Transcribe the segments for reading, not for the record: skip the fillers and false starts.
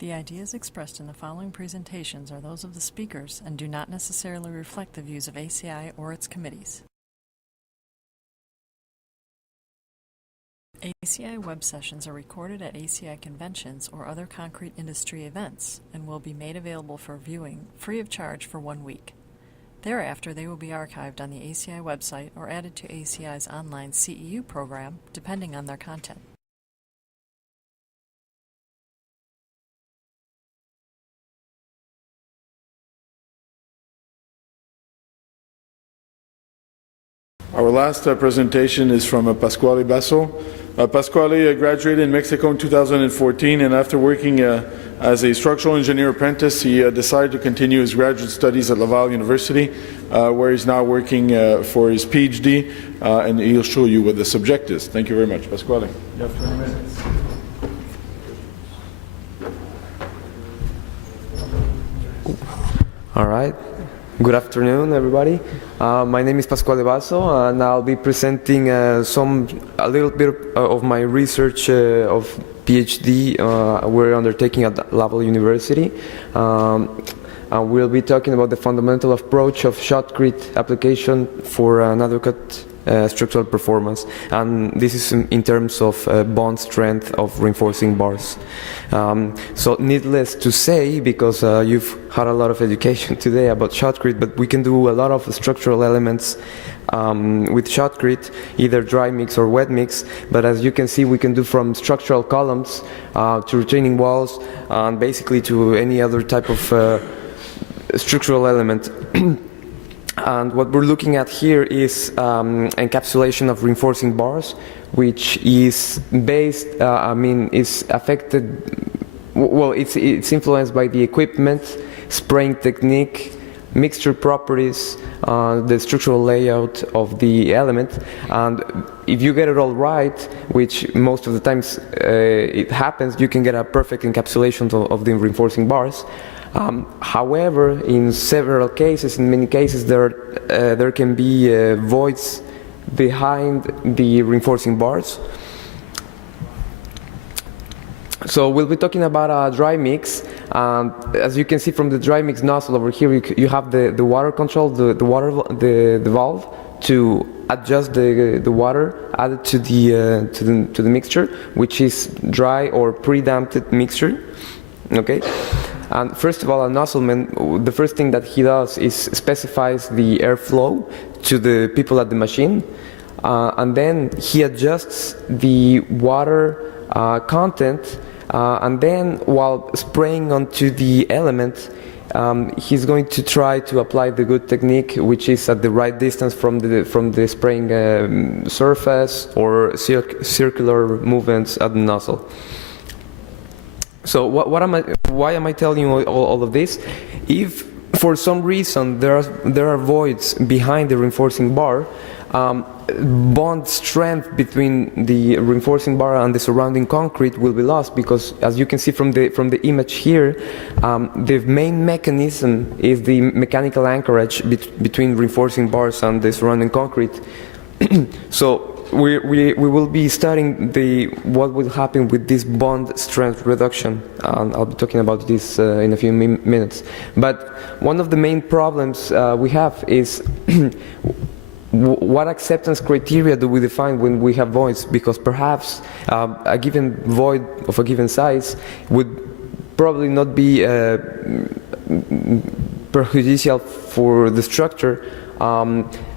The ideas expressed in the following presentations are those of the speakers and do not necessarily reflect the views of ACI or its committees. ACI web sessions are recorded at ACI conventions or other concrete industry events and will be made available for viewing free of charge for 1 week. Thereafter, they will be archived on the ACI website or added to ACI's online CEU program, depending on their content. Our last presentation is from Pasquale Basso. Pasquale graduated in Mexico in 2014, and after working as a structural engineer apprentice, he decided to continue his graduate studies at Laval University, where he's now working for his PhD, and he'll show you what the subject is. Thank you very much. Pasquale, you have 20 minutes. All right. Good afternoon, everybody. My name is Pasquale Basso, and I'll be presenting a little bit of my research of PhD we're undertaking at Laval University. And we'll be talking about the fundamental approach of Shotcrete application for an adequate structural performance, and this is in terms of bond strength of reinforcing bars. So needless to say, because you've had a lot of education today about Shotcrete, but we can do a lot of structural elements with Shotcrete, either dry mix or wet mix, but as you can see, we can do from structural columns to retaining walls, and basically to any other type of structural element. And what we're looking at here is encapsulation of reinforcing bars, which is based, is affected, well, it's influenced by the equipment, spraying technique, mixture properties, the structural layout of the element. And if you get it all right, which most of the times it happens, you can get a perfect encapsulation of the reinforcing bars. However, in several cases, in many cases, there can be voids behind the reinforcing bars. So we'll be talking about a dry mix. As you can see from the dry mix nozzle over here, you have the water control, the valve to adjust the water added to the mixture, which is dry or pre-damped mixture. Okay. And first of all, a nozzleman, the first thing that he does is specifies the airflow to the people at the machine, and then he adjusts the water content, and then while spraying onto the element, he's going to try to apply the good technique, which is at the right distance from the spraying surface or circular movements at the nozzle. So why am I telling you all of this? If for some reason there are voids behind the reinforcing bar, bond strength between the reinforcing bar and the surrounding concrete will be lost, because as you can see from the image here, the main mechanism is the mechanical anchorage between reinforcing bars and the surrounding concrete. So we will be studying what will happen with this bond strength reduction, and I'll be talking about this in a few minutes. But one of the main problems we have is what acceptance criteria do we define when we have voids? Because perhaps a given void of a given size would probably not be prejudicial for the structure.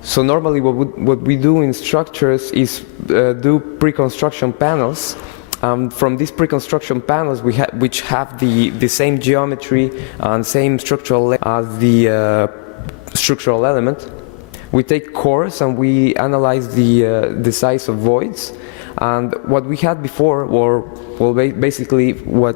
So normally what we do in structures is do pre-construction panels. From these pre-construction panels which have the same geometry and same structural as the structural element, we take cores and we analyze the size of voids. And what we had before basically what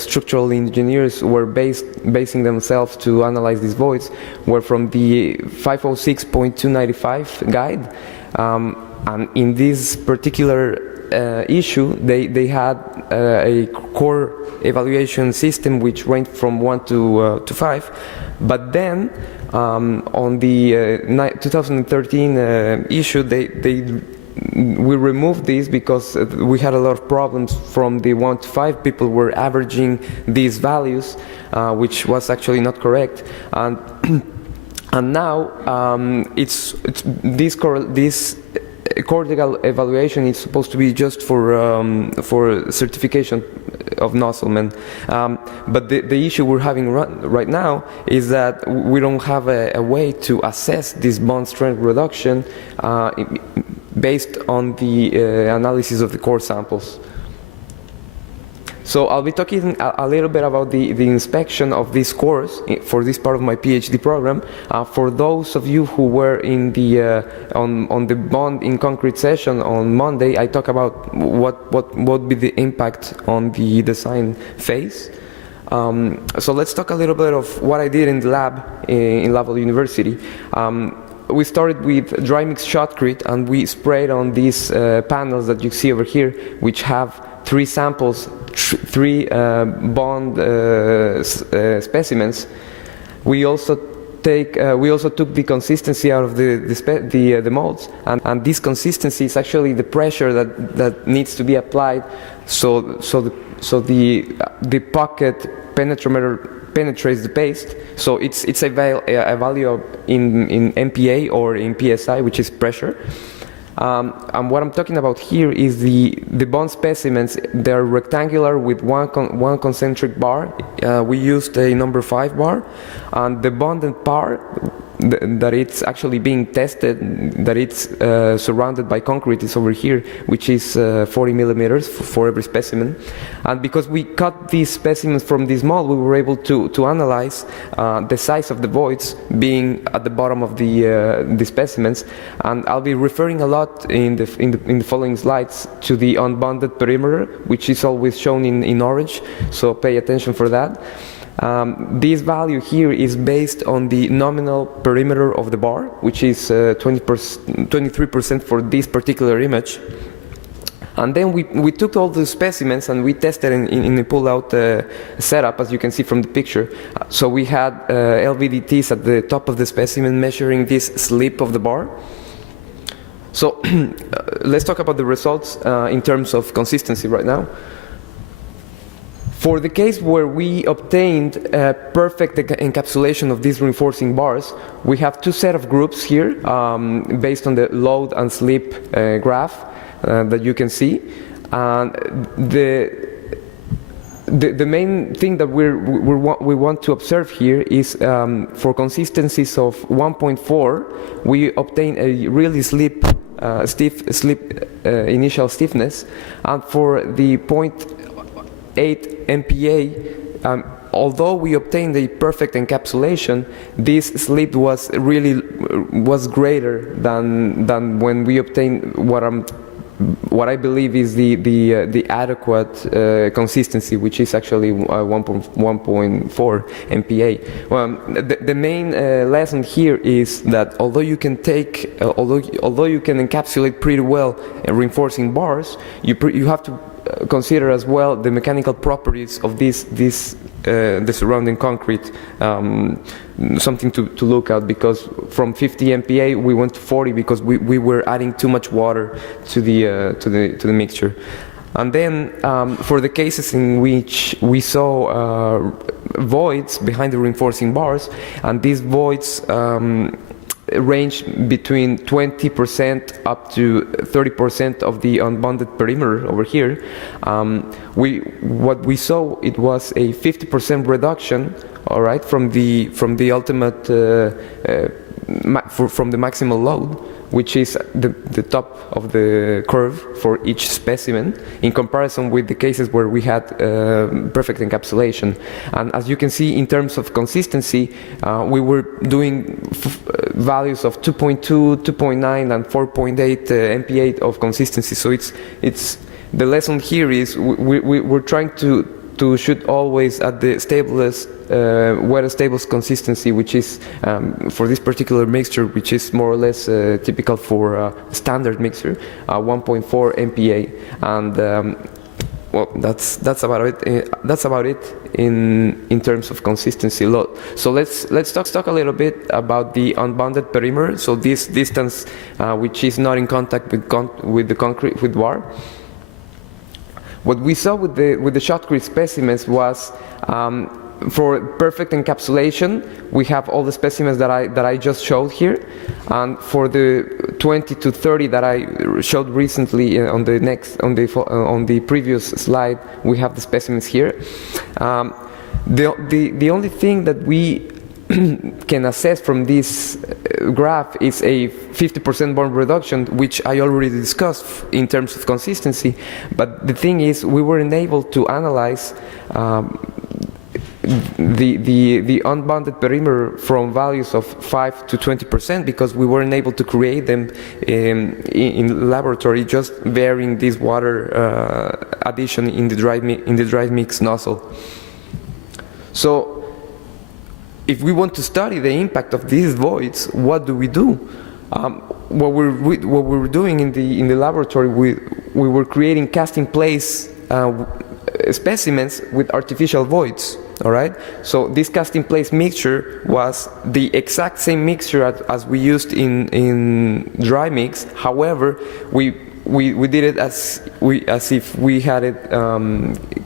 structural engineers were basing themselves to analyze these voids were from the 506.295 guide. And in this particular issue, they had a core evaluation system which ranged from 1 to 5. But then on the 2013 issue, they we removed these because we had a lot of problems from the 1 to 5. People were averaging these values, which was actually not correct. And now this cortical evaluation is supposed to be just for certification of Nosselman. But the issue we're having right now is that we don't have a way to assess this bond strength reduction based on the analysis of the core samples. So I'll be talking a little bit about the inspection of these cores for this part of my PhD program. For those of you who were in the on the bond in concrete session on Monday, I talk about what would be the impact on the design phase. So let's talk a little bit of what I did in the lab in Laval University. We started with dry mix shotcrete, and we sprayed on these panels that you see over here, which have 3 samples, 3 bond specimens. We also took the consistency out of the molds, and this consistency is actually the pressure that needs to be applied, so the pocket penetrometer penetrates the paste. So it's a value in MPa or in PSI, which is pressure. And what I'm talking about here is the bond specimens. They're rectangular with one concentric bar. We used a number 5 bar, and the bonded part that it's actually being tested, that it's surrounded by concrete, is over here, which is 40 millimeters for every specimen. And because we cut these specimens from this mold, we were able to analyze the size of the voids being at the bottom of the specimens. And I'll be referring a lot in the following slides to the unbonded perimeter, which is always shown in orange, so pay attention for that. This value here is based on the nominal perimeter of the bar, which is 23% for this particular image. And then we took all the specimens and we tested in a pull-out setup, as you can see from the picture. So we had LVDTs at the top of the specimen measuring this slip of the bar. So let's talk about the results in terms of consistency right now. For the case where we obtained a perfect encapsulation of these reinforcing bars, we have 2 set of groups here based on the load and slip graph that you can see. And the main thing that we want to observe here is for consistencies of 1.4, we obtain a really stiff initial stiffness, and for the 0.8 MPa, although we obtained a perfect encapsulation, this slip was greater than when we obtained what I believe is the adequate consistency, which is actually 1.4 MPa. Well, the main lesson here is that although you can encapsulate pretty well reinforcing bars, you have to consider as well the mechanical properties of the surrounding concrete, something to look at, because from 50 MPa we went to 40 because we were adding too much water to the mixture. And then for the cases in which we saw voids behind the reinforcing bars, and these voids range between 20% up to 30% of the unbonded perimeter over here. What we saw, it was a 50% reduction, all right, from the ultimate from the maximal load, which is the top of the curve for each specimen, in comparison with the cases where we had perfect encapsulation. And as you can see, in terms of consistency, we were doing values of 2.2, 2.9, and 4.8 MPa of consistency. So it's the lesson here is we're trying to shoot always at the stablest, wettest stablest consistency, which is for this particular mixture, which is more or less typical for a standard mixture, 1.4 MPa. And well, that's about it. That's about it in terms of consistency load. So let's talk a little bit about the unbounded perimeter. So this distance, which is not in contact with the concrete with bar. What we saw with the Shotcrete specimens was, for perfect encapsulation, we have all the specimens that I just showed here, and for the 20 to 30 that I showed recently on the previous slide, we have the specimens here. The only thing that we can assess from this graph is a 50% bond reduction, which I already discussed in terms of consistency. But the thing is, we weren't able to analyze the unbounded perimeter from values of 5 to 20% because we weren't able to create them in laboratory, just varying this water addition in the dry mix nozzle. So if we want to study the impact of these voids, what do we do? What we're doing in the laboratory, we were creating casting place specimens with artificial voids. All right. So this casting place mixture was the exact same mixture as we used in dry mix. However, we did it as if we had it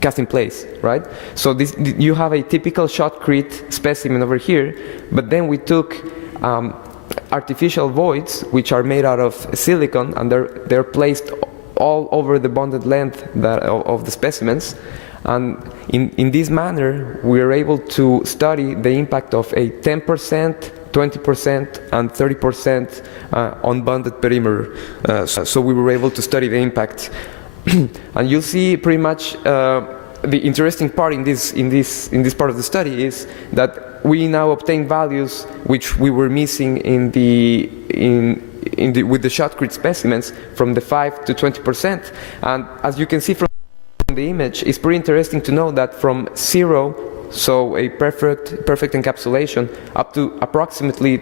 cast in place, right? So you have a typical Shotcrete specimen over here, but then we took artificial voids, which are made out of silicon, and they're placed all over the bonded length of the specimens. And in this manner, we are able to study the impact of a 10%, 20%, and 30% unbounded perimeter. So we were able to study the impact. And you'll see pretty much the interesting part in this part of the study is that we now obtain values which we were missing with the Shotcrete specimens from the 5 to 20%. And as you can see from the image, it's pretty interesting to know that from 0, so a perfect encapsulation, up to approximately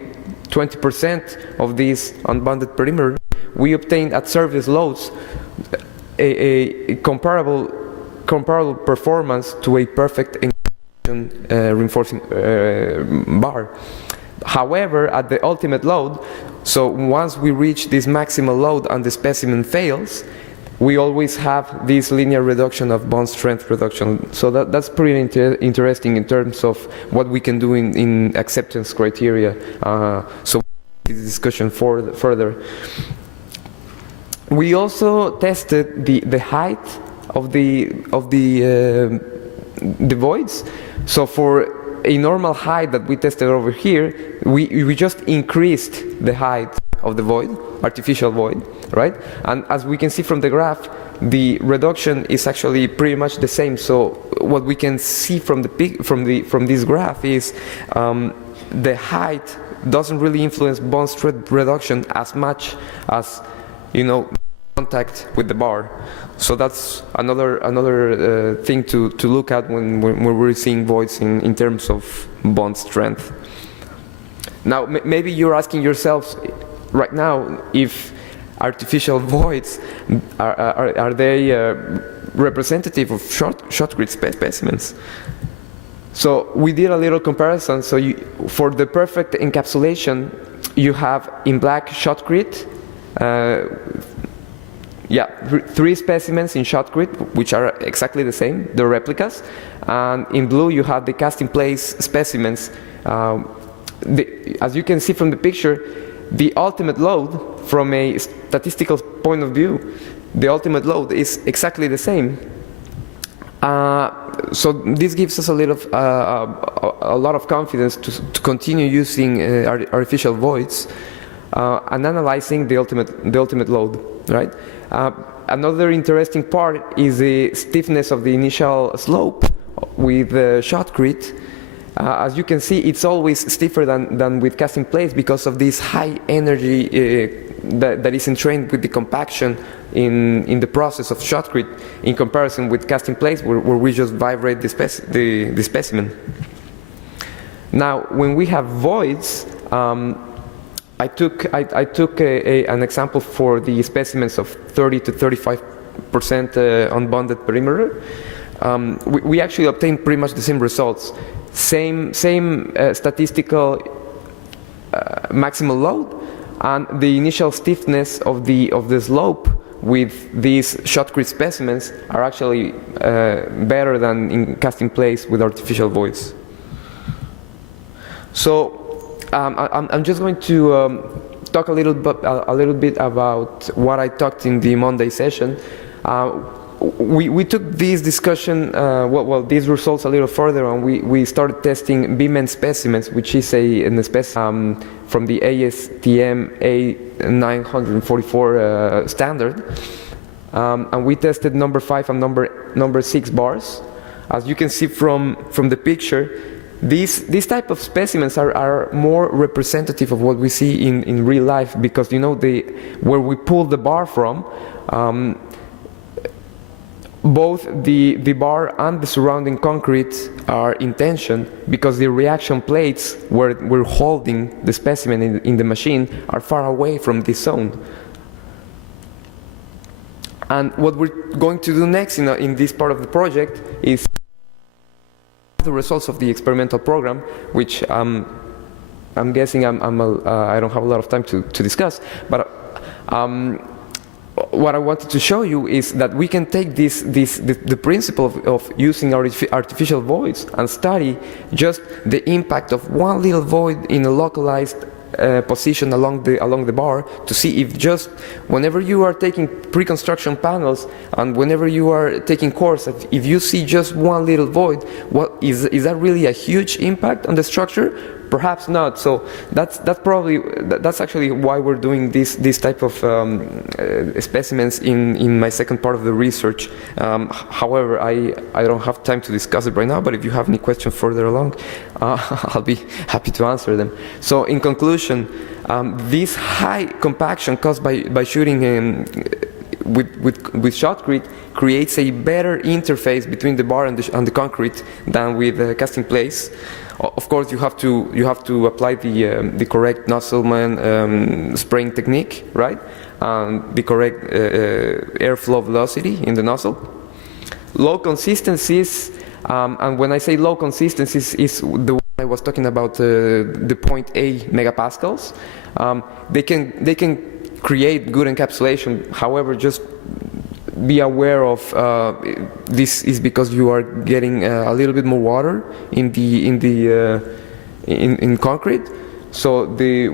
20% of this unbounded perimeter, we obtained at service loads a comparable performance to a perfect encapsulation reinforcing bar. However, at the ultimate load, so once we reach this maximal load and the specimen fails, we always have this linear reduction of bond strength reduction. So that's pretty interesting in terms of what we can do in acceptance criteria. So the discussion further. We also tested the height of the voids. So for a normal height that we tested over here, we just increased the height of the void, artificial void, right? And as we can see from the graph, the reduction is actually pretty much the same. So what we can see from this graph is the height doesn't really influence bond strength reduction as much as, contact with the bar. So that's another thing to look at when we're seeing voids in terms of bond strength. Now, maybe you're asking yourselves right now if artificial voids are they representative of Shotcrete specimens. So we did a little comparison. So for the perfect encapsulation, you have in black Shotcrete, 3 specimens in Shotcrete, which are exactly the same, the replicas, and in blue you have the cast-in place specimens. As you can see from the picture, the ultimate load, from a statistical point of view, the ultimate load is exactly the same. So this gives us a lot of confidence to continue using artificial voids and analyzing the ultimate load, right? Another interesting part is the stiffness of the initial slope with Shotcrete. As you can see, it's always stiffer than with cast in place because of this high energy that is entrained with the compaction in the process of Shotcrete, in comparison with cast in place where we just vibrate the specimen. Now, when we have voids, I took an example for the specimens of 30 to 35 unbonded perimeter, we actually obtained pretty much the same results. Same statistical maximal load, and the initial stiffness of the slope with these Shotcrete specimens are actually better than in cast in place with artificial voids. So I'm just going to talk a little bit about what I talked in the Monday session. We took this discussion, these results a little further, and we started testing B-men specimens, which is a specimen from the ASTM A944 standard, and we tested number 5 and number 6 bars. As you can see from the picture, these type of specimens are more representative of what we see in real life, because where we pull the bar from, both the bar and the surrounding concrete are in tension, because the reaction plates where we're holding the specimen in the machine are far away from this zone. And what we're going to do next in this part of the project is the results of the experimental program, which I'm guessing I don't have a lot of time to discuss, but what I wanted to show you is that we can take the principle of using artificial voids and study just the impact of one little void in a localized position along the bar, to see if just whenever you are taking pre-construction panels and whenever you are taking cores, if you see just one little void, is that really a huge impact on the structure? Perhaps not. So that's actually why we're doing this type of specimens in my second part of the research. However, I don't have time to discuss it right now, but if you have any questions further along, I'll be happy to answer them. So in conclusion, this high compaction caused by shooting with Shotcrete creates a better interface between the bar and the concrete than with casting place. Of course, you have to apply the correct nozzleman spraying technique, right? The correct airflow velocity in the nozzle. Low consistencies, and when I say low consistencies, is the one I was talking about, the 0.8 megapascals. They can create good encapsulation. However, just be aware of this is because you are getting a little bit more water in concrete, so the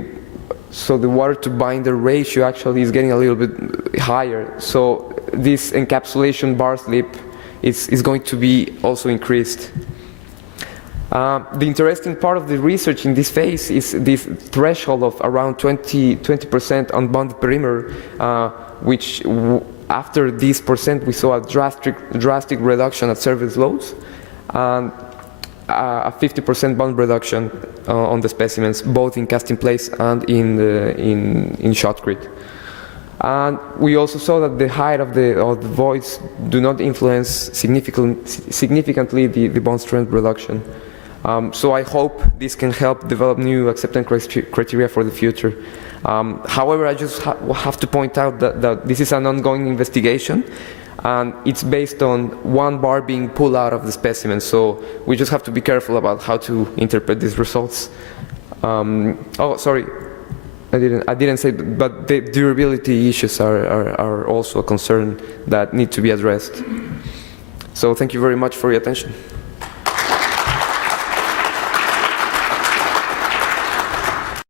water to binder ratio actually is getting a little bit higher. So this encapsulation bar slip is going to be also increased. The interesting part of the research in this phase is this threshold of around 20% unbonded perimeter, which after this percent we saw a drastic reduction at surface loads and a 50% bond reduction on the specimens, both in casting place and in Shotcrete. And we also saw that the height of the voids do not influence significantly the bond strength reduction. So I hope this can help develop new acceptance criteria for the future. However, I just have to point out that this is an ongoing investigation, and it's based on one bar being pulled out of the specimen. So we just have to be careful about how to interpret these results. Oh, sorry, I didn't say, but the durability issues are also a concern that need to be addressed. So thank you very much for your attention.